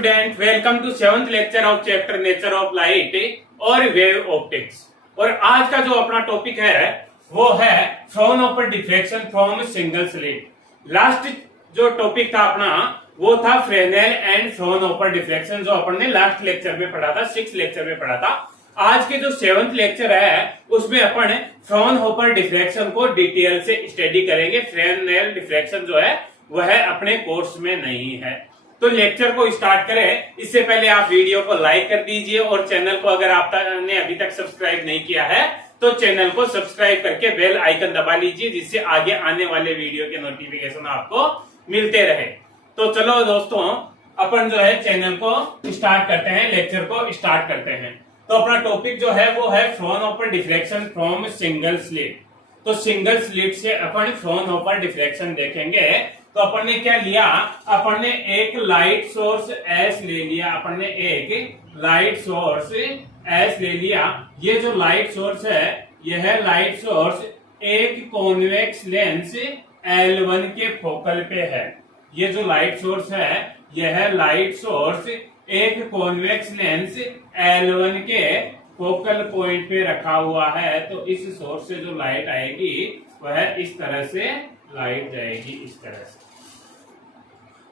Student, welcome to 7th lecture of chapter nature of light और wave optics. और आज का जो अपना टॉपिक है वो है Fraunhofer diffraction from single slit. Last जो टॉपिक था अपना वो था फ्रेनेल एंड फ्राउनहोफर डिफ्रैक्शन, जो अपन ने लास्ट लेक्चर में पढ़ा था, 6th लेक्चर में पढ़ा था। आज के जो 7th लेक्चर है उसमें अपन फ्राउनहोफर डिफ्रैक्शन को डिटेल से स्टडी करेंगे। फ्रेनेल डिफ्रैक्शन जो है वह अपने कोर्स में नहीं है। तो लेक्चर को स्टार्ट करें इससे पहले आप वीडियो को लाइक कर दीजिए और चैनल को अगर आपने अभी तक सब्सक्राइब नहीं किया है तो चैनल को सब्सक्राइब करके बेल आइकन दबा लीजिए, जिससे आगे आने वाले वीडियो के नोटिफिकेशन आपको मिलते रहे। तो चलो दोस्तों, अपन जो है चैनल को स्टार्ट करते हैं, लेक्चर को स्टार्ट करते हैं। तो अपना टॉपिक जो है वो है Fraunhofer diffraction from single slit. तो सिंगल स्लिट से अपन फ्राउनहोफर डिफ्रैक्शन देखेंगे। तो अपन ने क्या लिया, अपन ने एक लाइट सोर्स एस ले लिया, अपन ने एक लाइट सोर्स एस ले लिया। ये जो लाइट सोर्स है यह लाइट सोर्स एक कॉन्वेक्स लेंस L1 के फोकल पे है। ये जो लाइट सोर्स है यह लाइट सोर्स एक कॉन्वेक्स लेंस L1 के फोकल पॉइंट पे रखा हुआ है। तो इस सोर्स से जो लाइट आएगी वह इस तरह से लाइट जाएगी, इस तरह से।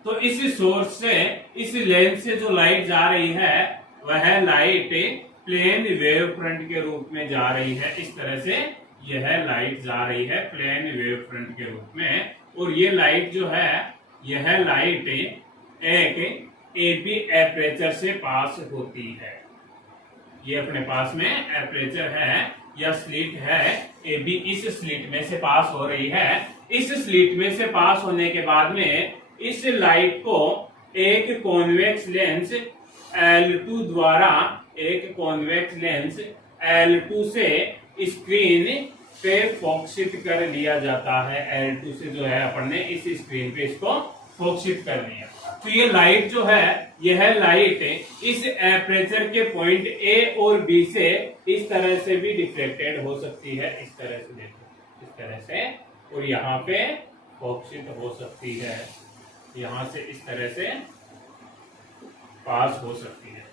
तो इस सोर्स से, इस लेंस से जो लाइट जा रही है वह लाइट प्लेन वेव फ्रंट के रूप में जा रही है। इस तरह से यह लाइट जा रही है प्लेन वेव फ्रंट के रूप में। और ये लाइट जो है यह लाइट एक एपी एपरेचर से पास होती है। ये अपने पास में एपरेचर है या स्लिट है, एबी इस स्लिट में से पास हो रही है। इस स्लिट में से पास होने के बाद में इस लाइट को एक कॉन्वेक्स लेंस L2 द्वारा, एक कॉन्वेक्स लेंस L2 से स्क्रीन पे फोकसित कर लिया जाता है। L2 से जो है अपन ने इस स्क्रीन पे इसको फोकसित कर लिया। तो ये लाइट जो है यह लाइट इस एपरेचर के पॉइंट ए और बी से इस तरह से भी डिफ्लेक्टेड हो सकती है, इस तरह से देखो, इस तरह से, और यहाँ पे फोकसित हो सकती है, यहाँ से इस तरह से पास हो सकती है।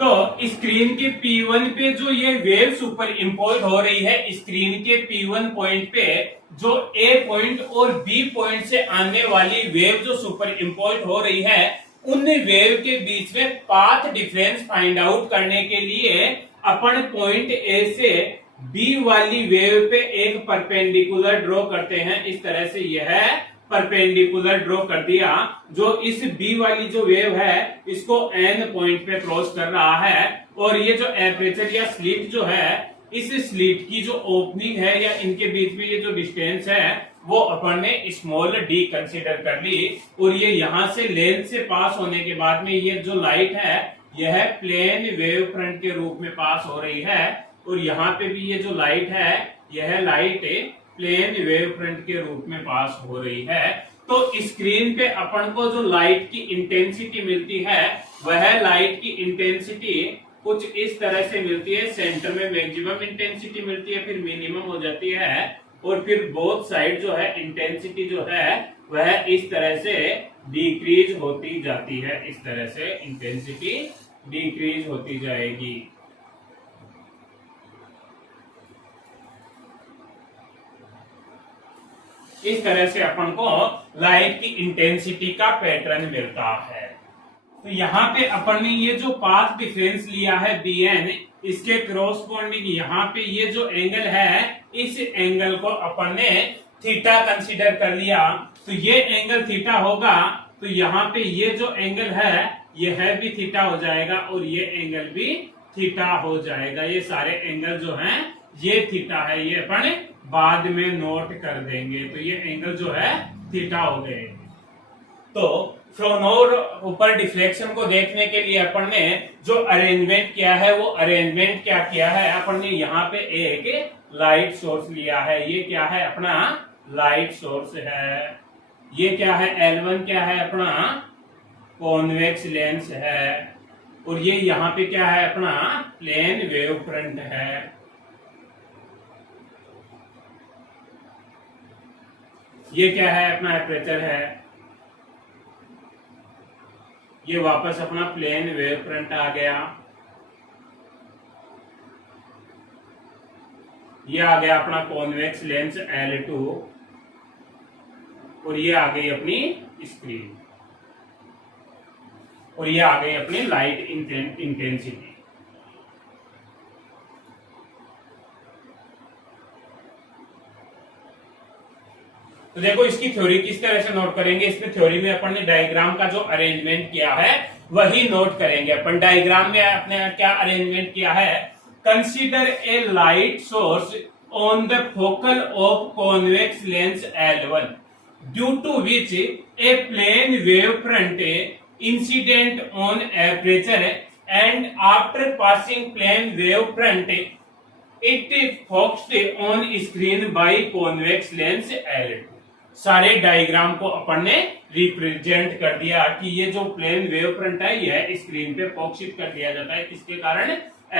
तो स्क्रीन के P1 पे जो ये वेव सुपर इम्पोज हो रही है, स्क्रीन के P1 पॉइंट पे जो A पॉइंट और B पॉइंट से आने वाली वेव जो सुपर इम्पोज हो रही है, उन वेव के बीच में पाथ डिफरेंस फाइंड आउट करने के लिए अपन पॉइंट A से B वाली वेव पे एक परपेंडिकुलर ड्रॉ करते हैं। इस तरह से यह परपेंडिकुलर ड्रॉ कर दिया, जो इस बी वाली जो वेव है इसको एन पॉइंट पे क्रॉस कर रहा है। और ये जो एपरेचर या स्लिट जो है, इस स्लिट की जो ओपनिंग है या इनके बीच में ये जो डिस्टेंस है वो अपन ने स्मॉल डी कंसीडर कर ली। और ये यहाँ से लेंस से पास होने के बाद में ये जो लाइट है यह प्लेन वेव फ्रंट के रूप में पास हो रही है। और यहाँ पे भी ये जो लाइट है यह लाइट प्लेन वेव फ्रंट के रूप में पास हो रही है। तो स्क्रीन पे अपन को जो लाइट की इंटेंसिटी मिलती है वह लाइट की इंटेंसिटी कुछ इस तरह से मिलती है। सेंटर में मैक्सिमम इंटेंसिटी मिलती है, फिर मिनिमम हो जाती है, और फिर बोथ साइड जो है इंटेंसिटी जो है वह इस तरह से डिक्रीज होती जाती है। इस तरह से इंटेंसिटी डिक्रीज होती जाएगी। इस तरह से अपन को लाइट की इंटेंसिटी का पैटर्न मिलता है। तो यहाँ पे अपन ने ये जो पाथ डिफरेंस लिया है Bn, इसके क्रॉसपोंडिंग यहाँ पे ये जो एंगल है, इस एंगल को अपन ने थीटा कंसीडर कर लिया। तो ये एंगल थीटा होगा, तो यहाँ पे ये जो एंगल है यह भी थीटा हो जाएगा और ये एंगल भी थीटा हो जाएगा। ये सारे एंगल जो हैं ये थीटा है, ये अपन बाद में नोट कर देंगे। तो ये एंगल जो है थीटा हो गए। तो फ्राउनहोफर डिफ्लेक्शन को देखने के लिए अपन ने जो अरेंजमेंट किया है वो अरेंजमेंट क्या किया है, अपन ने यहाँ पे एक लाइट सोर्स लिया है। ये क्या है, अपना लाइट सोर्स है। ये क्या है, L1 क्या है, अपना कॉन्वेक्स लेंस है। और ये यहाँ पे क्या है, अपना प्लेन वेव फ्रंट है। ये क्या है, अपना एपरेचर है। ये वापस अपना प्लेन वेव फ्रंट आ गया, ये आ गया अपना कॉन्वेक्स लेंस L2 और ये आ गई अपनी स्क्रीन और ये आ गई अपनी लाइट इंटेंसिटी। तो देखो इसकी थ्योरी किस तरह से नोट करेंगे, इसमें थ्योरी में अपन ने डायग्राम का जो अरेंजमेंट किया है वही नोट करेंगे। अपन डायग्राम में अपने क्या अरेंजमेंट किया है, consider a light source on the focal of convex lens L1 due to which a plane wave front incident on aperture and after passing plane wave front it focused on screen by convex lens L2। सारे diagram को अपन ने represent कर दिया कि ये जो plane wave front है यह स्क्रीन पे फोकसित कर दिया जाता है, किसके कारण,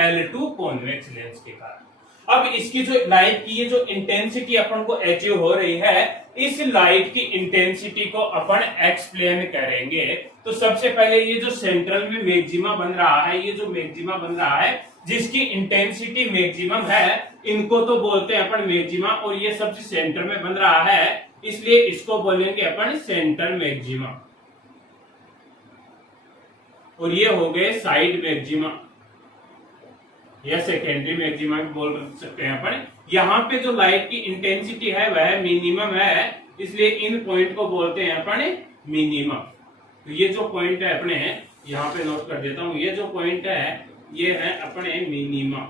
L2 कॉन्वेक्स लेंस के कारण। अब इसकी जो लाइट की ये जो इंटेंसिटी अपन को अचीव हो रही है, इस लाइट की इंटेंसिटी को अपन एक्सप्लेन करेंगे। तो सबसे पहले ये जो सेंट्रल में मैक्सिमा बन रहा है, ये जो मैक्सिमा बन रहा है जिसकी इंटेंसिटी मैक्सिमम है, इनको तो बोलते हैं अपन मैक्सिमा, और ये सबसे सेंटर में बन रहा है इसलिए इसको बोलेंगे अपन सेंटर मैक्सिमा, और ये हो गए साइड मैक्सिमा या सेकेंडरी मैक्सिमा भी बोल सकते हैं अपन। यहाँ पे जो लाइट की इंटेंसिटी है वह मिनिमम है, इसलिए इन पॉइंट को बोलते हैं अपन मिनिमम। तो ये जो पॉइंट है अपने यहाँ पे नोट कर देता हूं, ये जो पॉइंट है ये है अपने मिनिमा,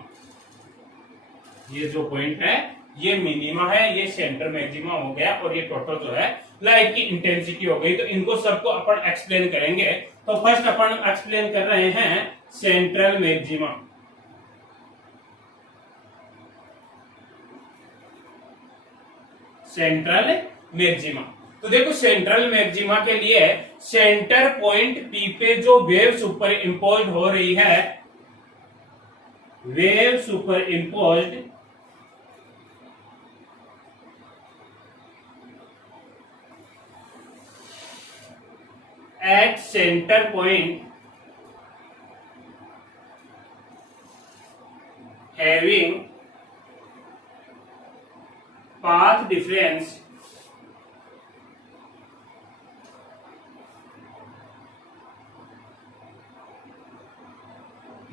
ये जो पॉइंट है ये मिनिमा है, ये सेंटर मैक्सिमा हो गया, और ये टोटल जो है लाइट की इंटेंसिटी हो गई। तो इनको सबको अपन एक्सप्लेन करेंगे। तो फर्स्ट अपन एक्सप्लेन कर रहे हैं सेंट्रल मैक्सिमा। सेंट्रल मैक्सिमा, तो देखो सेंट्रल मैक्सिमा के लिए सेंटर पॉइंट P पे जो वेव सुपर इम्पोज हो रही है, wave super imposed at center point having path difference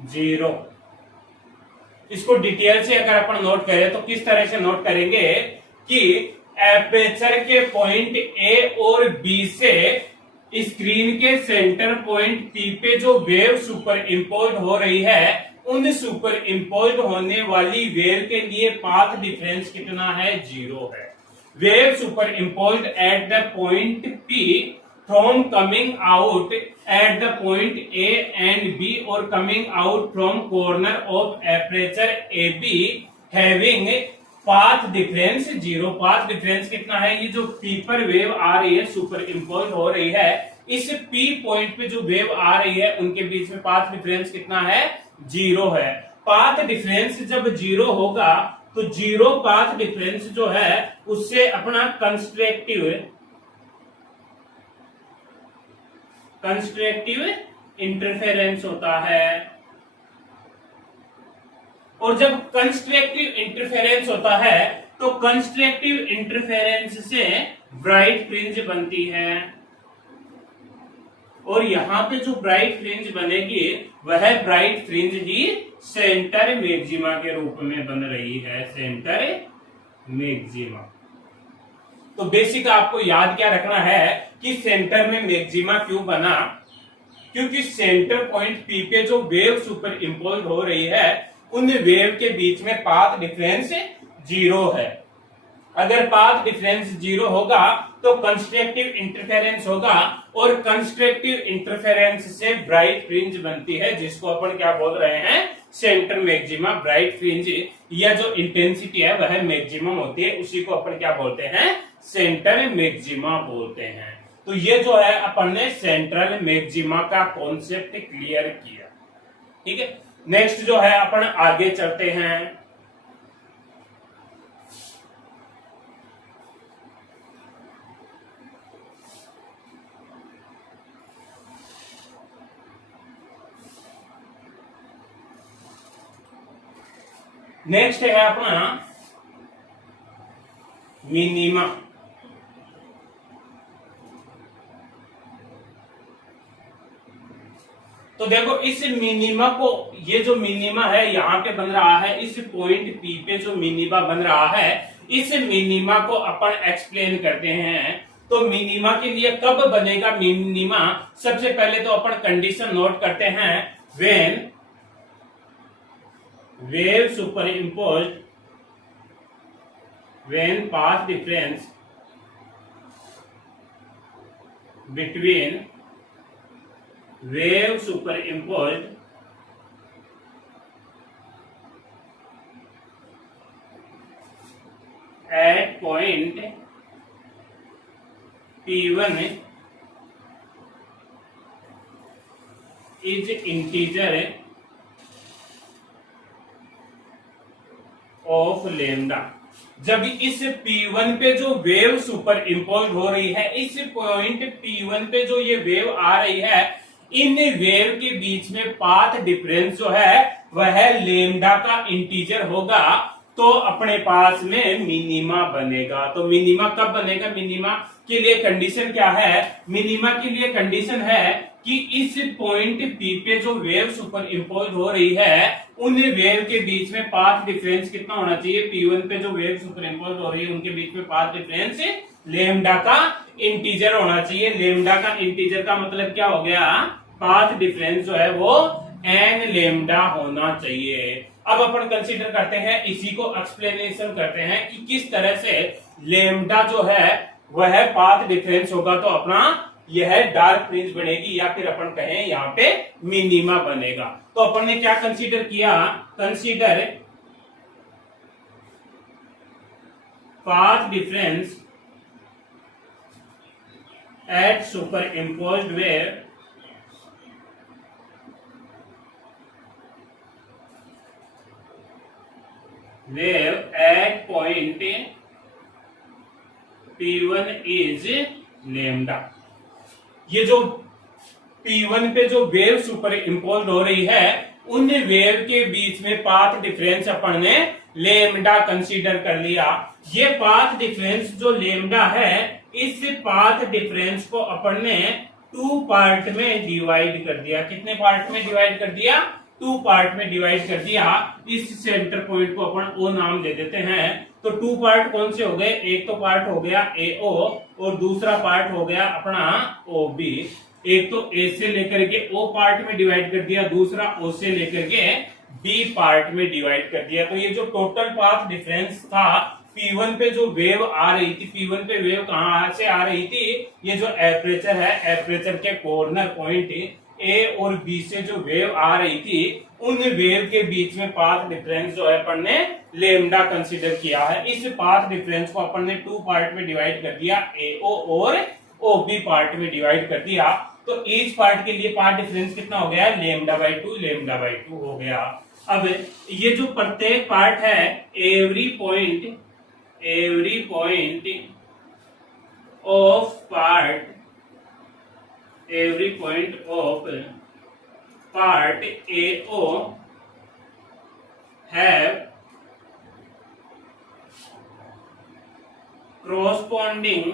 zero. इसको डिटेल से अगर अपन नोट करें तो किस तरह से नोट करेंगे कि एपर्चर के पॉइंट ए और बी से स्क्रीन के सेंटर पॉइंट P पे जो वेव सुपर इम्पोज हो रही है, उन सुपर इम्पोज होने वाली वेव के लिए पाथ डिफरेंस कितना है, जीरो है। Wave super impose at the point P from coming out at the point A and B और coming out from corner of aperture AB having path difference zero. Path difference कितना है, ये जो P पर wave आ रही है super impose हो रही है, इस P पॉइंट पे जो वेव आ रही है उनके बीच में पाथ डिफरेंस कितना है, जीरो है। पाथ डिफरेंस जब जीरो होगा तो जीरो पाथ डिफरेंस जो है उससे अपना कंस्ट्रक्टिव इंटरफेरेंस होता है, और जब कंस्ट्रक्टिव इंटरफेरेंस होता है तो कंस्ट्रक्टिव इंटरफेरेंस से ब्राइट फ्रिंज बनती है, और यहां पे जो ब्राइट फ्रिंज बनेगी वह ब्राइट फ्रिंज ही सेंटर मैक्सिमा के रूप में बन रही है, सेंटर मैक्सिमा। तो बेसिक आपको याद क्या रखना है कि सेंटर में मैक्सिमा क्यों बना, क्योंकि सेंटर पॉइंट P पे जो वेव सुपर इम्पोज हो रही है उन वेव के बीच में पाथ डिफरेंस जीरो है। अगर पाथ डिफरेंस जीरो होगा तो कंस्ट्रक्टिव इंटरफेरेंस होगा, और कंस्ट्रक्टिव इंटरफेरेंस से ब्राइट फ्रिंज बनती है, जिसको अपन क्या बोल रहे हैं, सेंटर मैक्सिमा। ब्राइट फ्रिंज या जो इंटेंसिटी है वह मैक्सिमम होती है, उसी को अपन क्या बोलते हैं, सेंटर मैक्सिमा बोलते हैं। तो ये जो है अपन ने सेंट्रल मैक्सिमा का कॉन्सेप्ट क्लियर किया। ठीक है, नेक्स्ट जो है अपन आगे चलते हैं। नेक्स्ट है अपना मिनिमा। तो देखो इस मिनिमा को, ये जो मिनिमा है यहां पे बन रहा है, इस पॉइंट पी पे जो मिनिमा बन रहा है, इस मिनिमा को अपन एक्सप्लेन करते हैं। तो मिनिमा के लिए कब बनेगा मिनिमा? सबसे पहले तो अपन कंडीशन नोट करते हैं, when wave super imposed, when path difference between wave superimposed at point P1 is integer of lambda। जब इस P1 पे जो वेव सुपर इम्पोज हो रही है, इस पॉइंट P1 पे जो ये वेव आ रही है, इन वेव के बीच में पाथ डिफरेंस जो है वह लेमडा का इंटीजर होगा, तो अपने पास में मिनिमा बनेगा। तो मिनिमा कब बनेगा? मिनिमा के लिए कंडीशन क्या है? मिनिमा के लिए कंडीशन है कि इस पॉइंट पी पे जो वेव सुपर इम्पोज हो रही है, उन वेव के बीच में पाथ डिफरेंस कितना होना चाहिए? P1 पे जो वेव सुपर इम्पोज हो रही है उनके बीच में पाथ डिफरेंस लेमडा का इंटीजर होना चाहिए। लेमडा का इंटीजर का मतलब क्या हो गया? पाथ डिफरेंस जो है वो n लेमडा होना चाहिए। अब अपन कंसीडर करते हैं, इसी को एक्सप्लेनेशन करते हैं कि किस तरह से लेमडा जो है वह पाथ डिफरेंस होगा तो अपना यह डार्क फ्रिंज बनेगी, या फिर अपन कहें यहाँ पे मिनिमा बनेगा। तो अपन ने क्या कंसीडर किया? Consider path difference at super imposed wave at point P1 is lambda। ये जो P1 पे जो वेव सुपर इम्पोज हो रही है, उन वेव के बीच में पाथ डिफरेंस अपन ने लेमडा कंसीडर कर लिया। ये पाथ डिफरेंस जो लेमडा है, इस पाथ डिफरेंस को अपन ने 2 पार्ट में डिवाइड कर दिया। कितने पार्ट में डिवाइड कर दिया? 2 पार्ट में डिवाइड कर दिया। इस सेंटर पॉइंट को अपन O नाम दे देते हैं। तो 2 पार्ट कौन से हो गए? एक तो पार्ट हो गया AO और दूसरा पार्ट हो गया अपना OB। एक तो A से लेकर के O पार्ट में डिवाइड कर दिया, दूसरा O से लेकर के B पार्ट में डिवाइड कर दिया। तो ये जो टोटल पाथ डिफरेंस था, P1 पे जो वेव आ रही थी, P1 पे वेव कहां से आ रही थी? ये जो एपरेचर है, एपरेचर के कॉर्नर पॉइंट A और B से जो वेव आ रही थी, उन वेव के बीच में पाथ डिफरेंस जो है अपन ने लेमडा कंसीडर किया है। इस पाथ डिफरेंस को अपन ने 2 पार्ट में डिवाइड कर दिया, AO और OB पार्ट में डिवाइड कर दिया। तो ईच पार्ट के लिए पाथ डिफरेंस कितना हो गया? लेमडा बाई 2 लेमडा बाई 2 हो गया। अब ये जो प्रत्येक पार्ट है, every point of part, every point of part AO have corresponding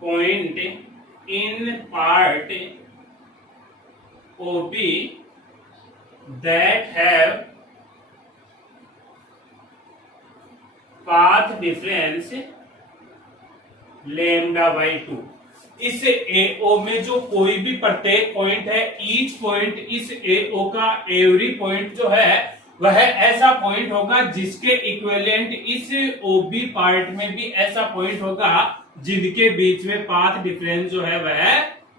point in part OB that have path difference lambda by 2। इस AO में जो कोई भी प्रत्येक पॉइंट है, ईच पॉइंट इस AO का एवरी पॉइंट जो है वह ऐसा पॉइंट होगा जिसके इक्विवेलेंट इस OB पार्ट में भी ऐसा पॉइंट होगा जिनके बीच में पाथ डिफरेंस जो है वह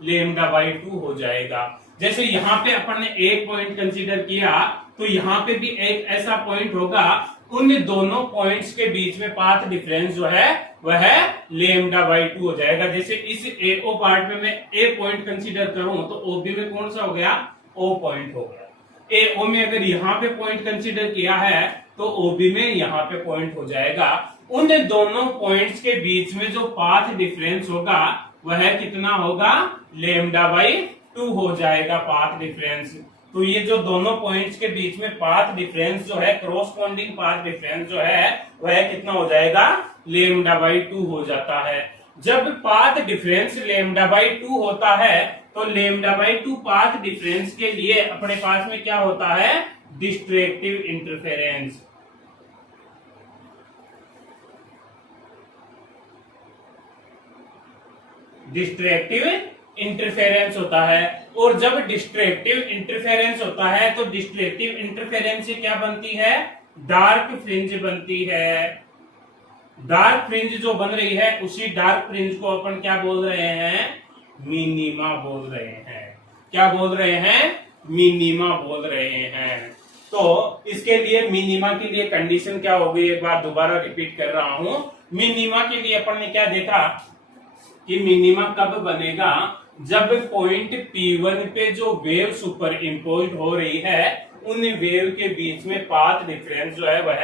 लेमडा बाई 2 हो जाएगा। जैसे यहाँ पे अपन ने एक पॉइंट कंसीडर किया, तो यहाँ पे भी एक ऐसा पॉइंट होगा, उन दोनों पॉइंट्स के बीच में पाथ डिफरेंस जो है वह लेमडा बाई 2 हो जाएगा। जैसे इस AO पार्ट में मैं A पॉइंट कंसीडर करूं तो OB में कौन सा हो गया? O पॉइंट हो गया। AO में अगर यहाँ पे पॉइंट कंसीडर किया है तो OB में यहाँ पे पॉइंट हो जाएगा। उन दोनों पॉइंट्स के बीच में जो पाथ डिफरेंस होगा वह कितना होगा? लेमडा बाई 2 हो जाएगा पाथ डिफरेंस। तो ये जो दोनों पॉइंट्स के बीच में पाथ डिफरेंस जो है, क्रॉसपोंडिंग पाथ डिफरेंस जो है वह कितना हो जाएगा, λ/2 हो जाता है। जब पाथ डिफरेंस λ/2 होता है तो λ/2 पाथ डिफरेंस के लिए अपने पास में क्या होता है, डिस्ट्रैक्टिव इंटरफेरेंस। डिस्ट्रैक्टिव इंटरफेरेंस होता है। और जब डिस्ट्रैक्टिव इंटरफेरेंस होता है तो डिस्ट्रैक्टिव इंटरफेरेंस से क्या बनती है, डार्क फ्रिंज बनती है। डार्क फ्रिंज जो बन रही है उसी डार्क फ्रिंज को अपन क्या बोल रहे हैं, मिनिमा बोल रहे हैं। क्या बोल रहे हैं, मिनिमा बोल रहे हैं। तो इसके लिए मिनिमा के लिए कंडीशन क्या होगी, एक बार दोबारा रिपीट कर रहा हूं। मिनिमा के लिए अपन ने क्या देखा कि मिनिमा कब बनेगा, जब पॉइंट P1 पे जो वेव सुपर इम्पोज हो रही है उन वेव के बीच में पाथ डिफरेंस जो है वह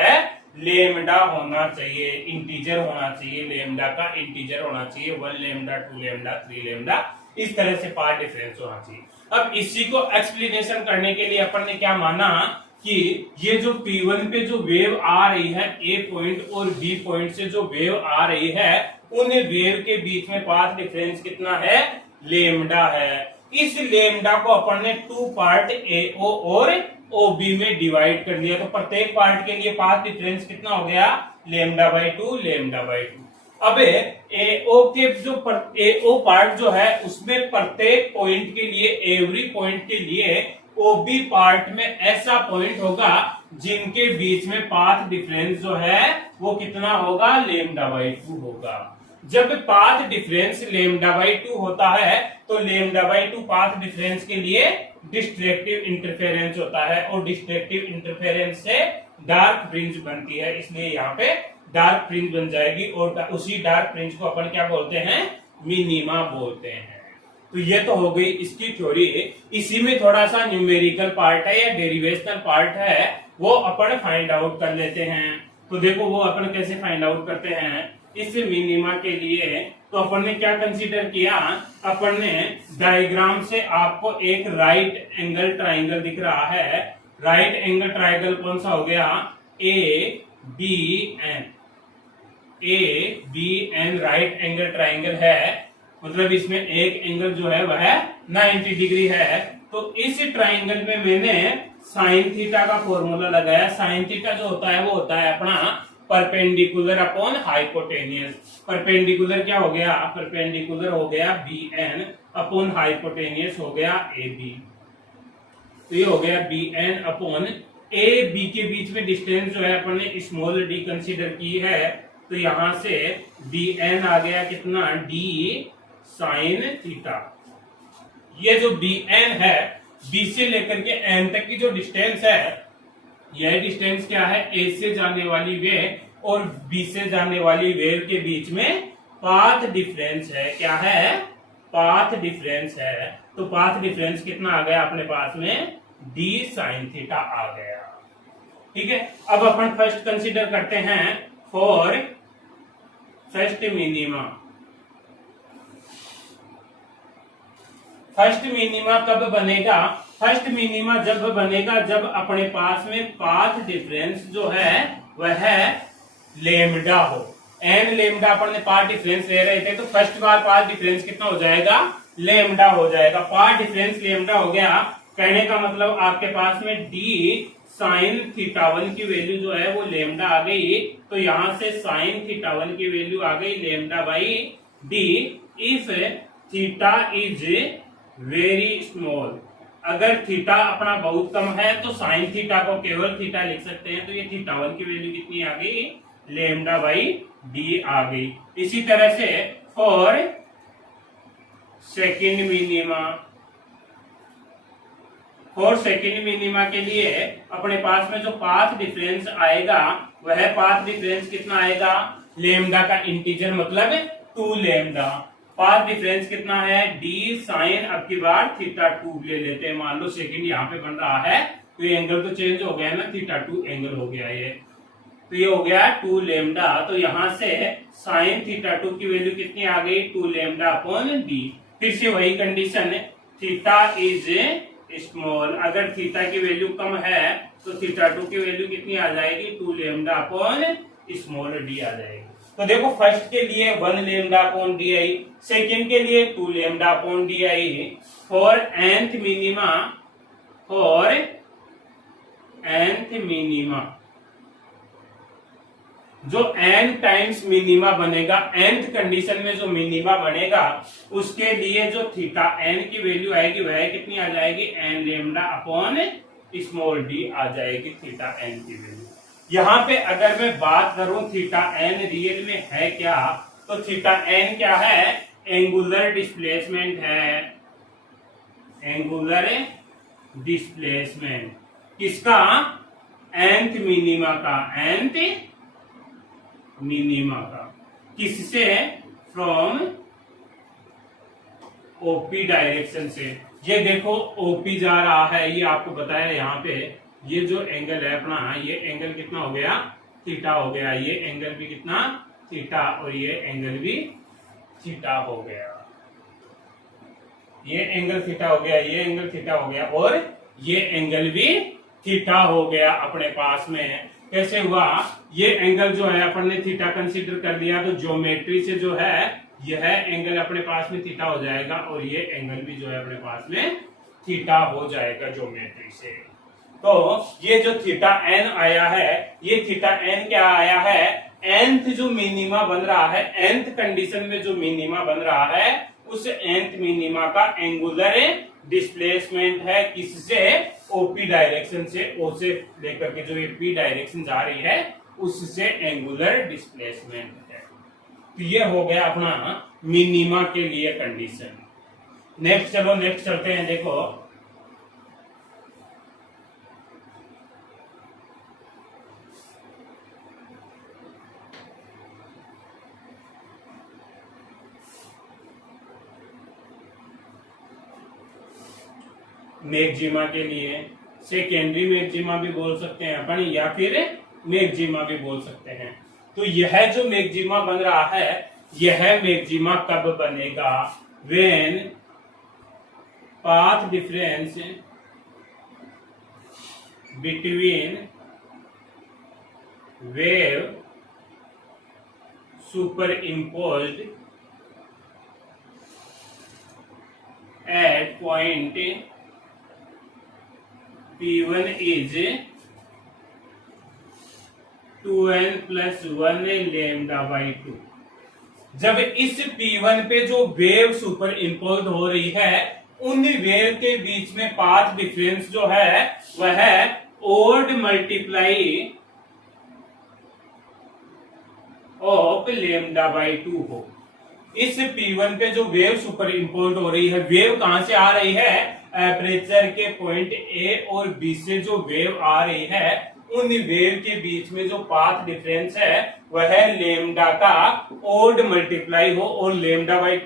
लेमडा होना चाहिए, इंटीजर होना चाहिए, लेमडा का इंटीजर होना चाहिए, 1 लेमडा, 2 लेमडा, 3 लेमडा, इस तरह से पाथ डिफरेंस होना चाहिए। अब इसी को एक्सप्लेनेशन करने के लिए अपन ने क्या माना कि ये जो P1 पे जो वेव आ रही है, A पॉइंट और B पॉइंट से जो वेव आ रही है उन वेव के बीच में पाथ डिफरेंस कितना है, लेमडा है। इस लेमडा को अपन ने 2 पार्ट AO और OB में डिवाइड कर दिया। तो प्रत्येक पार्ट के लिए पाथ डिफरेंस कितना हो गया, λ/2 λ/2। अब AO के जो AO पार्ट जो है उसमें प्रत्येक पॉइंट के लिए, एवरी पॉइंट के लिए OB पार्ट में ऐसा पॉइंट होगा जिनके बीच में पाथ डिफरेंस जो है वो कितना होगा, λ/2 होगा। जब पाथ डिफरेंस λ/2 होता है तो λ/2 पाथ डिफरेंस के लिए डिस्ट्रैक्टिव इंटरफेरेंस होता है और डिस्ट्रैक्टिव इंटरफेरेंस से डार्क फ्रिंज बनती है, इसलिए यहाँ पे डार्क फ्रिंज बन जाएगी और उसी डार्क फ्रिंज को अपन क्या बोलते हैं, मिनिमा बोलते हैं। तो ये तो हो गई इसकी थ्योरी। इसी में थोड़ा सा न्यूमेरिकल पार्ट है या डेरिवेशनल पार्ट है, वो अपन फाइंड आउट कर लेते हैं। तो देखो वो अपन कैसे फाइंड आउट करते हैं। इस मिनिमा के लिए तो अपन ने क्या कंसीडर किया, अपन ने डायग्राम से आपको एक राइट एंगल ट्राइंगल दिख रहा है। राइट एंगल ट्राइंगल कौन सा हो गया, ABN। ABN right angle triangle है, मतलब इसमें एक एंगल जो है वह 90 डिग्री है। तो इस ट्राइंगल में मैंने साइन थीटा का फॉर्मूला लगाया। साइन थीटा जो होता है वो होता है अपना परपेंडिकुलर अपॉन हाइपोटेनियस। परपेंडिकुलर क्या हो गया, परपेंडिकुलर हो गया BN अपॉन हाइपोटेनियस हो गया AB। तो ये हो गया BN अपॉन AB के बीच में डिस्टेंस जो है अपन ने स्मॉल d कंसीडर की है। तो यहां से BN आ गया कितना, D साइन थीटा। ये जो BN है, B से लेकर के N तक की जो डिस्टेंस है, यह डिस्टेंस क्या है, A से जाने वाली वेव और B से जाने वाली वेव के बीच में पाथ डिफरेंस है। क्या है, पाथ डिफरेंस है। तो पाथ डिफरेंस कितना आ गया अपने पास में, D साइन थीटा आ गया। ठीक है, अब अपन फर्स्ट कंसीडर करते हैं for first minima. First minima कब बनेगा, फर्स्ट मिनिमा जब बनेगा जब अपने पास में पाथ डिफरेंस जो है वह लेमडा हो। एन लेमडा अपन ने पाथ डिफरेंस ले रहे थे, तो फर्स्ट बार पाथ डिफरेंस कितना हो जाएगा, लेमडा हो जाएगा। पाथ डिफरेंस लेमडा हो गया, कहने का मतलब आपके पास में डी साइन थीटा1 की वैल्यू जो है वो लेमडा आ गई। तो यहां से साइन थीटा1 की वैल्यू आ गई lambda by D if theta is very small. अगर थीटा अपना बहुत कम है तो साइन थीटा को केवल थीटा लिख सकते हैं। तो ये थीटा1 की वैल्यू कितनी आ गई, लेमडा बाई डी आ गई। इसी तरह से for second minima, for second minima के लिए अपने पास में जो पाथ डिफरेंस आएगा वह पाथ डिफरेंस कितना आएगा, लेमडा का इंटीजर मतलब 2 लेमडा। पाथ डिफरेंस कितना है, डी साइन अब की बार थीटा2 ले लेते हैं। मान लो सेकंड यहाँ पे बन रहा है तो ये एंगल तो चेंज हो गया ना, थीटा2 एंगल हो गया ये। तो ये हो गया 2 लेमडा। तो यहां से साइन थीटा2 की वैल्यू कितनी आ गई, 2 लेमडा अपॉन डी। फिर से वही कंडीशन, थीटा इज स्मॉल। अगर थीटा की वैल्यू कम है तो थीटा 2 की वैल्यू कितनी आ जाएगी, 2 लैम्डा अपॉन स्मॉल डी आ जाएगी। तो देखो फर्स्ट के लिए 1 lambda upon D I, second के लिए 2 lambda upon D I for nth minima. जो n टाइम्स मिनिमा बनेगा, nth कंडीशन में जो मिनिमा बनेगा उसके लिए जो थीटा n की वैल्यू आएगी वह कितनी आ जाएगी, n lambda upon small D आ जाएगी थीटा n की वैल्यू। यहां पे अगर मैं बात करूं थीटा n रियल में है क्या, तो थीटा n क्या है, एंगुलर डिस्प्लेसमेंट है, एंगुलर डिस्प्लेसमेंट किसका, nth मिनिमा का, nth मिनिमा का, किससे, फ्रॉम ओपी डायरेक्शन से। ये देखो ओपी जा रहा है, ये आपको बताया यहाँ पे, ये जो एंगल है अपना, ये एंगल कितना हो गया, थीटा हो गया, ये एंगल भी कितना, थीटा, और ये एंगल भी थीटा हो गया, ये एंगल थीटा हो गया, ये एंगल थीटा हो गया, और ये एंगल भी थीटा हो गया अपने पास में। कैसे हुआ, ये एंगल जो है अपन ने थीटा कंसीडर कर लिया, तो ज्योमेट्री से जो है यह एंगल अपने पास में थीटा हो जाएगा, और ये एंगल भी जो है अपने पास में थीटा हो जाएगा ज्योमेट्री से। तो ये जो थीटा n आया है, ये थीटा n क्या आया है, nth जो मिनिमा बन रहा है, nth कंडीशन में जो मिनिमा बन रहा है, उस nth मिनिमा का एंगुलर डिस्प्लेसमेंट है, किससे, ओपी डायरेक्शन से, ओ से लेकर के जो ये पी डायरेक्शन जा रही है उससे एंगुलर डिस्प्लेसमेंट है। तो ये हो गया अपना मिनिमा के लिए कंडीशन। नेक्स्ट चलो, नेक्स्ट चलते हैं। देखो मैक्सिमा के लिए सेकेंडरी मैक्सिमा भी बोल सकते हैं अपन, या फिर मैक्सिमा भी बोल सकते हैं। तो यह जो मैक्सिमा बन रहा है, यह मैक्सिमा कब बनेगा, when path difference between wave superimposed at point P1 is 2n plus 1 lambda by 2। जब इस P1 पे जो वेव सुपर इम्पोज हो रही है, उन वेव के बीच में पाथ डिफरेंस जो है वह odd multiply of lambda by 2 हो। इस P1 पे जो वेव सुपर इम्पोज हो रही है, वेव कहां से आ रही है, एपरेचर के पॉइंट ए और बी से जो वेव आ रही है, उन वेव के बीच में जो पाथ डिफरेंस है वह लैम्डा का ओड मल्टीप्लाई हो, और लैम्डा बाई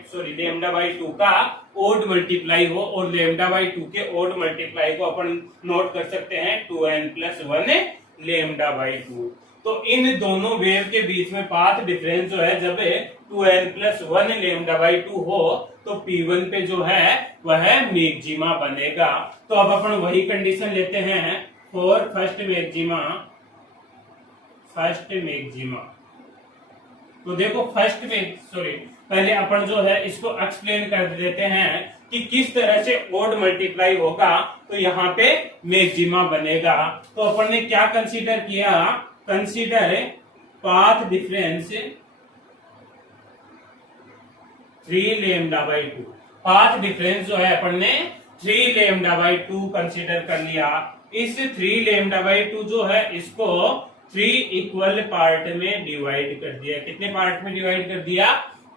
2 का ओड मल्टीप्लाई हो, और लैम्डा बाई 2 के ओड मल्टीप्लाई को अपन नोट कर सकते हैं 2n प्लस 1 लैम्डा बाई 2। तो इन दोनों वेव के बीच में पाथ डिफरेंस जो है, जब 2n प्लस 1 लैम्डा बाई 2 हो, तो P1 पे जो है वह मैक्सिमा बनेगा। तो अब अपन वही कंडीशन लेते हैं फॉर फर्स्ट मैक्सिमा। तो देखो पहले अपन जो है इसको एक्सप्लेन कर देते हैं कि किस तरह से ओड मल्टीप्लाई होगा तो यहाँ पे मैक्सिमा बनेगा। तो अपन ने क्या कंसीडर किया, consider path difference 3 lambda by 2। Path difference जो है अपन ने 3 लैम्डा बाई 2 कंसीडर कर लिया। इस 3 लैम्डा बाई 2 जो है इसको 3 इक्वल पार्ट में डिवाइड कर दिया। कितने पार्ट में डिवाइड कर दिया,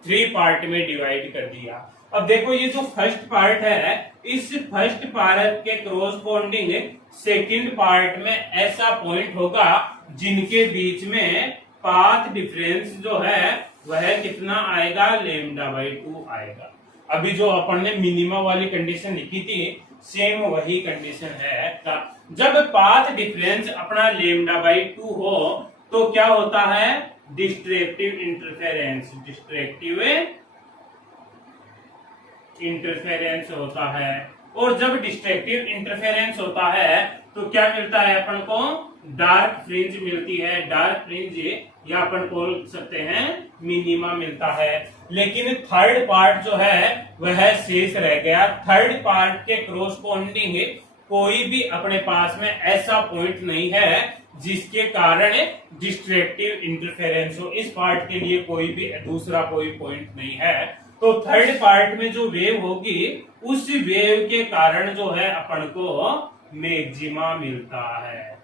3 पार्ट में डिवाइड कर दिया। अब देखो ये जो फर्स्ट पार्ट है, इस फर्स्ट पार्ट के कोरोस्पोंडिंग सेकंड पार्ट में ऐसा पॉइंट होगा जिनके बीच में पाथ डिफरेंस जो है वह कितना आएगा, लैम्डा बाई 2 आएगा। अभी जो अपन ने मिनिमा वाली कंडीशन लिखी थी, सेम वही कंडीशन है। जब पाथ डिफरेंस अपना लैम्डा बाई 2 हो तो क्या होता है, डिस्ट्रैक्टिव इंटरफेरेंस। डिस्ट्रैक्टिव इंटरफेरेंस होता है। और जब डिस्ट्रक्टिव इंटरफेरेंस होता है तो क्या मिलता है अपन को, डार्क फ्रिंज मिलती है। डार्क फ्रिंज या अपन बोल सकते हैं मिनिमा मिलता है। लेकिन थर्ड पार्ट जो है वह शेष रह गया। थर्ड पार्ट के कोरोस्पोंडिंग कोई भी अपने पास में ऐसा पॉइंट नहीं है जिसके कारण डिस्ट्रक्टिव इंटरफेरेंस हो। इस पार्ट के लिए कोई भी दूसरा कोई पॉइंट नहीं है। तो थर्ड पार्ट में जो वेव होगी उस वेव के कारण जो है अपन को मैक्सिमा मिलता है।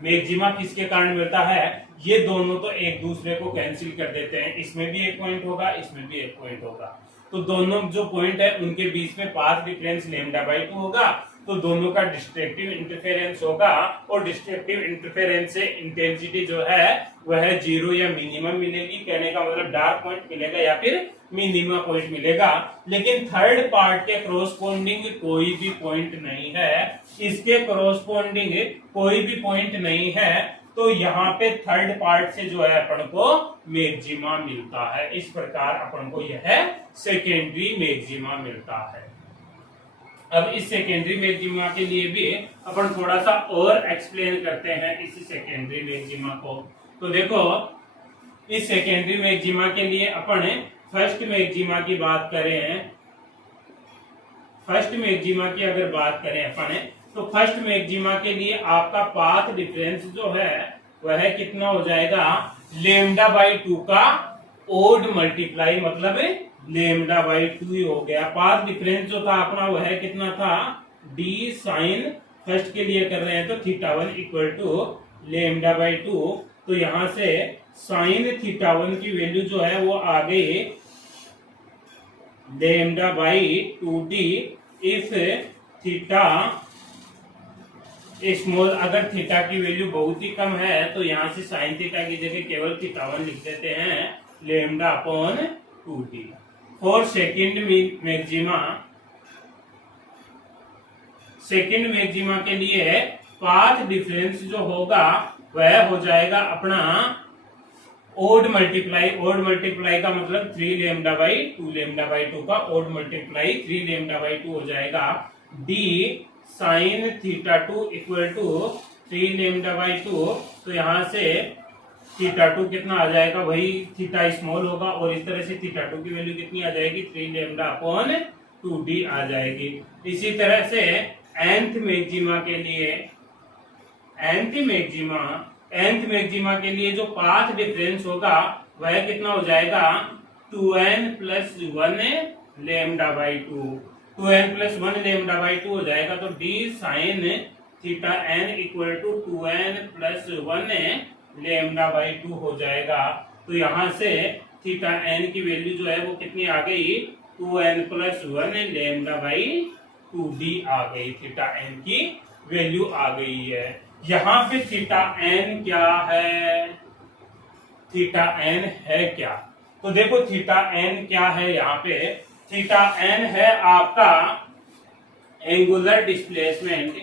मैक्सिमा किसके कारण मिलता है, ये दोनों तो एक दूसरे को कैंसिल कर देते हैं। इसमें भी एक पॉइंट होगा, इसमें भी एक पॉइंट होगा, तो दोनों जो पॉइंट है उनके बीच में पाथ डिफरेंस λ/2 होगा। तो दोनों का डिस्ट्रक्टिव इंटरफेरेंस होगा और डिस्ट्रक्टिव इंटरफेरेंस से इंटेंसिटी जो है वह 0 या मिनिमम मिलेगी। कहने का मतलब डार्क पॉइंट मिलेगा या फिर मिनिमम पॉइंट मिलेगा। लेकिन थर्ड पार्ट के कोरोस्पोंडिंग कोई भी पॉइंट नहीं है, इसके कोरोस्पोंडिंग कोई भी पॉइंट नहीं है। तो यहाँ पे थर्ड पार्ट से जो है अपन को मैक्सिमा मिलता है। इस प्रकार अपन को यह सेकेंडरी मैक्सिमा मिलता है। अब इस सेकेंडरी मैक्सिमा के लिए भी अपन थोड़ा सा और एक्सप्लेन करते हैं इस सेकेंडरी मैक्सिमा को। तो देखो इस सेकेंडरी मैक्सिमा के लिए अपन फर्स्ट मैक्सिमा की बात करें, फर्स्ट मैक्सिमा की अगर बात करें अपन, तो फर्स्ट मैक्सिमा के लिए आपका पाथ डिफरेंस जो है वह कितना हो जाएगा, λ/2 का ओड मल्टीप्लाई, मतलब λ/2 ही हो गया। पाथ डिफरेंस जो था अपना वह कितना था, d साइन, फर्स्ट के लिए कर रहे हैं तो θ1 इक्वल टू λ/2। तो यहां से साइन θ1 की वैल्यू जो है वो आ गई λ/2d इफ थीटा स्मॉल। अगर थीटा की वैल्यू बहुत ही कम है तो यहाँ से साइन थीटा की जगह केवल θ1 लिख देते हैं λ/2d। For second maxima, second maxima के लिए पाथ डिफरेंस जो होगा वह हो जाएगा अपना ओड मल्टीप्लाई। ओड मल्टीप्लाई का मतलब 3λ/2, λ/2 का ओड मल्टीप्लाई 3λ/2 हो जाएगा। d sine θ2 equal to 3λ/2। तो यहाँ से θ2 कितना आ जाएगा, वही थीटा स्मॉल होगा और इस तरह से θ2 की वैल्यू कितनी आ जाएगी, 3λ/2d आ जाएगी। इसी तरह से nth मैक्सिमा के लिए, nth मैक्सिमा के लिए जो पाथ डिफरेंस होगा वह कितना हो जाएगा, 2n + 1 λ/2। 2n + 1 λ/2 हो जाएगा। तो d sign θn equal to 2n + 1 λ/2 हो जाएगा। तो यहाँ से θn की वैल्यू जो है वो कितनी आ गई, 2n + 1 λ/2d आ गई। θn की वैल्यू आ गई है। यहाँ पे θn क्या है, θn है क्या, तो देखो θn क्या है, यहाँ पे θn है आपका एंगुलर डिस्प्लेसमेंट,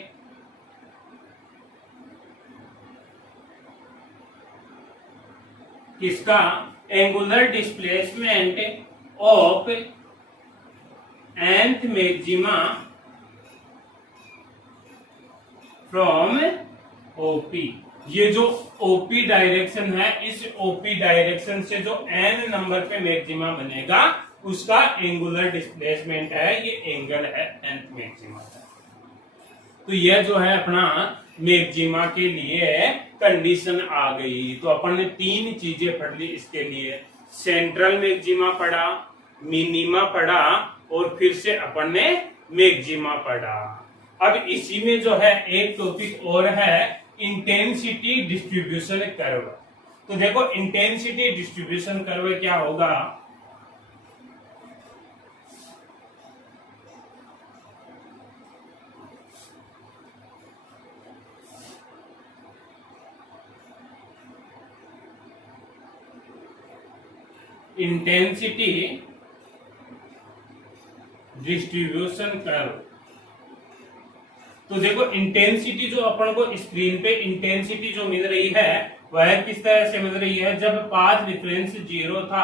किसका, angular displacement of nth maxima from OP. ये जो ओपी डायरेक्शन है, इस ओपी डायरेक्शन से जो n नंबर पे मैक्सिमा बनेगा उसका एंगुलर डिस्प्लेसमेंट है, ये एंगल है nth मैक्सिमा का। तो यह जो है अपना मैक्सिमा के लिए कंडीशन आ गई। तो अपन ने तीन चीजें पढ़ ली इसके लिए, सेंट्रल मैक्सिमा पढ़ा, मिनिमा पढ़ा और फिर से अपन ने मैक्सिमा पढ़ा। अब इसी में जो है एक टॉपिक और है, इंटेंसिटी डिस्ट्रीब्यूशन कर्व। तो देखो इंटेंसिटी डिस्ट्रीब्यूशन कर्व क्या होगा, इंटेंसिटी डिस्ट्रीब्यूशन कर्व। तो देखो इंटेंसिटी जो अपन को स्क्रीन पे इंटेंसिटी जो मिल रही है वह किस तरह से मिल रही है, जब पाथ डिफरेंस 0 था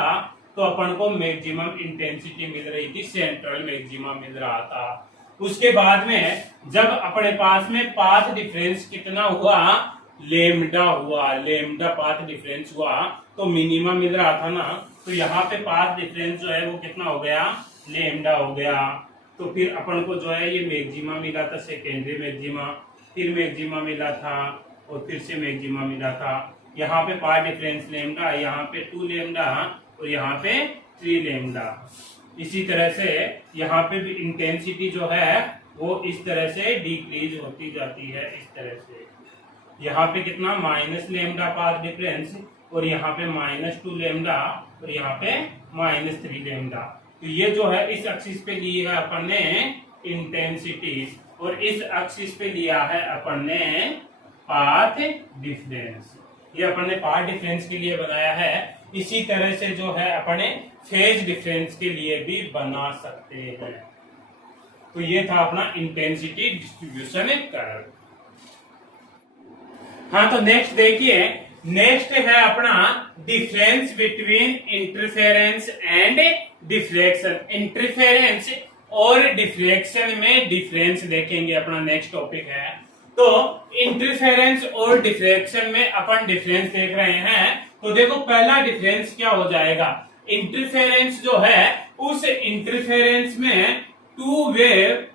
तो अपन को मैक्सिमम इंटेंसिटी मिल रही थी, सेंट्रल मैक्सिमा मिल रहा था। उसके बाद में जब अपने पास में पाथ डिफरेंस कितना हुआ, लेमडा हुआ, लेमडा पाथ डिफरेंस हुआ, तो मिनिमा मिल रहा था ना, तो यहाँ पे पाथ डिफरेंस जो है वो कितना हो गया, लेमडा हो गया। तो फिर अपन को जो है ये मैक्सिमा मिला था, सेकेंडरी मैक्सिमा, फिर मैक्सिमा मिला था और फिर से मैक्सिमा मिला था। यहाँ पे पाथ डिफरेंस लेमडा, यहाँ पे 2 लेमडा और यहाँ पे 3 लेमडा। इसी तरह से यहाँ पे भी इंटेंसिटी जो है वो इस तरह से डिक्रीज होती जाती है, इस तरह से। यहाँ पे कितना, माइनस लेमडा पाथ डिफरेंस और यहाँ पे -2 लेमडा और यहाँ पे -3 लेमडा। तो ये जो है इस एक्सिस पे ली है अपन ने इंटेंसिटी और इस एक्सिस पे लिया है अपन ने पाथ डिफरेंस। ये अपन ने पाथ डिफरेंस के लिए बनाया है। इसी तरह से जो है अपन फेज डिफरेंस के लिए भी बना सकते हैं। तो ये था अपना इंटेंसिटी डिस्ट्रीब्यूशन कर्व। हाँ, तो नेक्स्ट देखिए, नेक्स्ट है अपना difference between interference and deflection. Interference और डिफ्लेक्शन में डिफरेंस देखेंगे, अपना नेक्स्ट टॉपिक है। तो इंटरफेरेंस और डिफ्लेक्शन में अपन डिफरेंस देख रहे हैं। तो देखो पहला डिफरेंस क्या हो जाएगा, इंटरफेरेंस जो है उस इंटरफेरेंस में two wave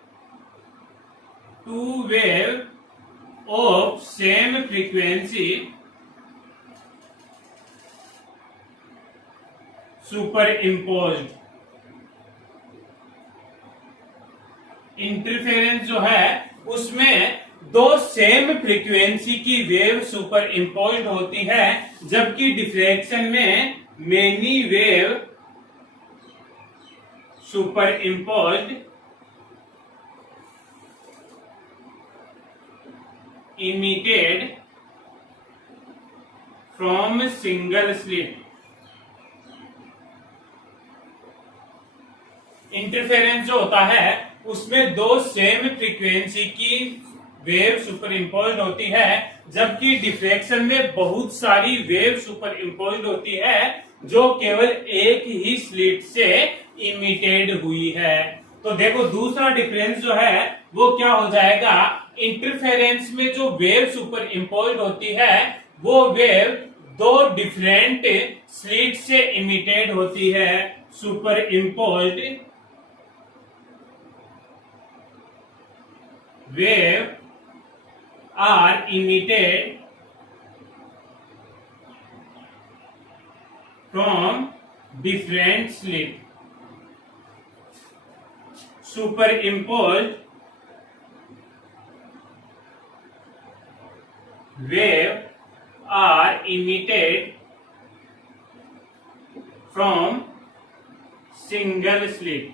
of same frequency superimposed. Interference जो है उसमें दो सेम फ्रीक्वेंसी की वेव सुपर इम्पोज्ड होती है, जबकि डिफ्लेक्शन में many wave superimposed emitted from single slit। Interference जो होता है उसमें दो सेम फ्रीक्वेंसी की वेव सुपर इम्पोज्ड होती है, जबकि डिफ्लेक्शन में बहुत सारी वेव सुपर इम्पोज्ड होती है जो केवल एक ही स्लिट से इमिटेड हुई है। तो देखो दूसरा डिफरेंस जो है वो क्या हो जाएगा, इंटरफेरेंस में जो वेव सुपर इम्पोज्ड होती है वो वेव दो डिफरेंट स्लिट से इमिटेड होती है। Superimposed wave are emitted from different slit. Superimposed wave are emitted from single slit।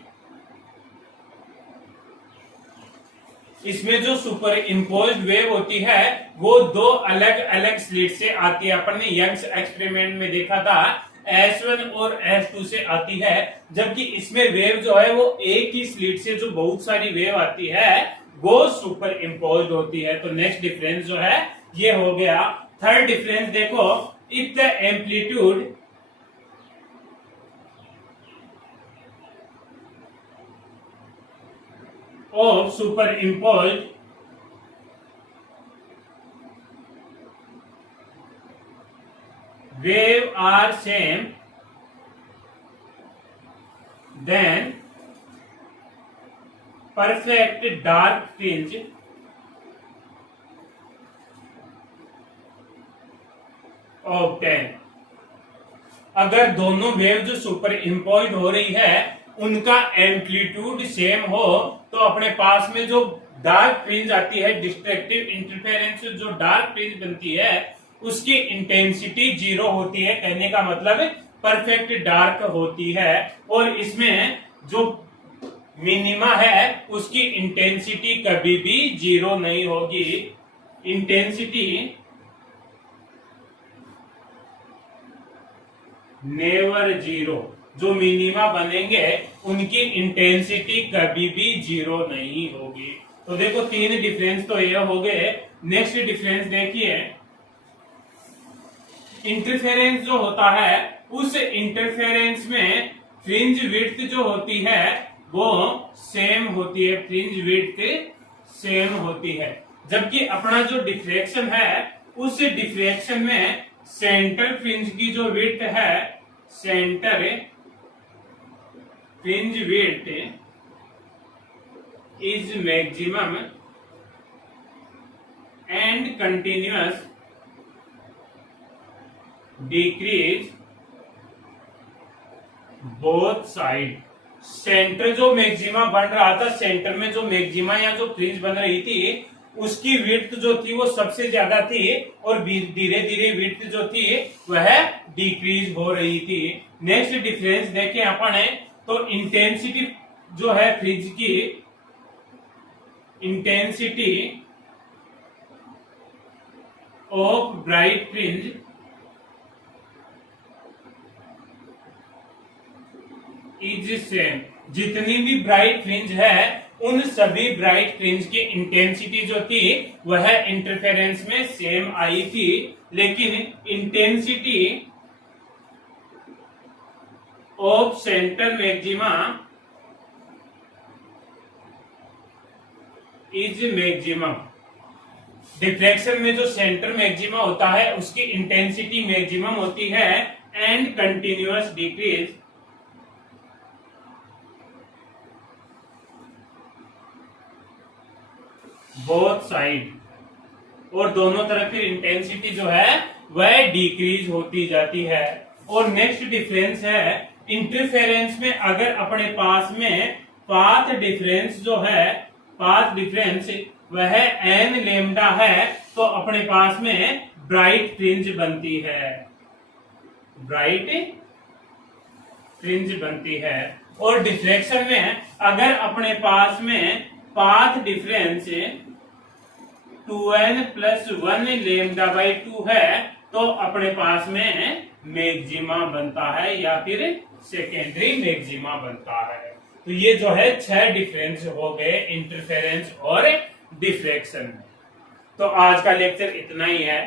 इसमें जो सुपर इम्पोज्ड वेव होती है वो दो अलग अलग स्लिट से आती है। अपन ने यंग्स एक्सपेरिमेंट में देखा था S1 और S2 से आती है, जबकि इसमें वेव जो है वो एक ही स्लिट से जो बहुत सारी वेव आती है वो सुपर इम्पोज्ड होती है। तो नेक्स्ट डिफरेंस जो है ये हो गया। थर्ड डिफरेंस देखो, if the amplitude of super imposed wave are same, then perfect dark fringe obtain। अगर दोनों वेव जो सुपर इम्पोज्ड हो रही है उनका एम्पलीट्यूड सेम हो तो अपने पास में जो डार्क फ्रिंज आती है, डिस्ट्रक्टिव इंटरफेरेंस जो डार्क फ्रिंज बनती है उसकी इंटेंसिटी 0 होती है। कहने का मतलब परफेक्ट डार्क होती है। और इसमें जो मिनिमा है उसकी इंटेंसिटी कभी भी 0 नहीं होगी। Intensity never 0। जो मिनिमा बनेंगे उनकी इंटेंसिटी कभी भी 0 नहीं होगी। तो देखो तीन डिफरेंस तो ये हो गए। नेक्स्ट डिफरेंस देखिए, इंटरफेरेंस जो होता है उस इंटरफेरेंस में फ्रिंज विड्थ जो होती है वो सेम होती है, फ्रिंज विड्थ सेम होती है। जबकि अपना जो डिफ्रैक्शन है उस डिफ्रैक्शन में सेंटर फ्रिंज की जो विड्थ है, centre fringe width is maximum and continuous decrease both side. Centre जो मैक्सिमा बन रहा था, सेंटर में जो मैक्सिमा या जो फ्रिंज बन रही थी उसकी विड्थ जो थी वो सबसे ज्यादा थी और धीरे धीरे विड्थ जो थी वह डिक्रीज हो रही थी। नेक्स्ट डिफरेंस देखें अपन तो इंटेंसिटी जो है फ्रिंज की, intensity of bright fringe is same. जितनी भी ब्राइट फ्रिंज है उन सभी ब्राइट फ्रिंज की इंटेंसिटी जो थी वह इंटरफेरेंस में सेम आई थी, लेकिन intensity of centre maxima is maximum. Diffraction में जो सेंटर मैक्सिमा होता है उसकी इंटेंसिटी मैक्सिमम होती है and continuous decrease both side, और दोनों तरफ की इंटेंसिटी जो है वह डिक्रीज होती जाती है। और नेक्स्ट डिफरेंस है इंटरफेरेंस में अगर अपने पास में पाथ डिफरेंस जो है, पाथ डिफरेंस वह एन लेमडा है तो अपने पास में ब्राइट फ्रिंज बनती है, ब्राइट फ्रिंज बनती है। और डिफ्रैक्शन में अगर अपने पास में path difference 2n + 1 lambda by 2 है तो अपने पास में मैक्सिमा बनता है या फिर सेकेंडरी मैक्सिमा बनता है। तो ये जो है 6 डिफरेंस हो गए इंटरफेरेंस और डिफ्रैक्शन में। तो आज का लेक्चर इतना ही है।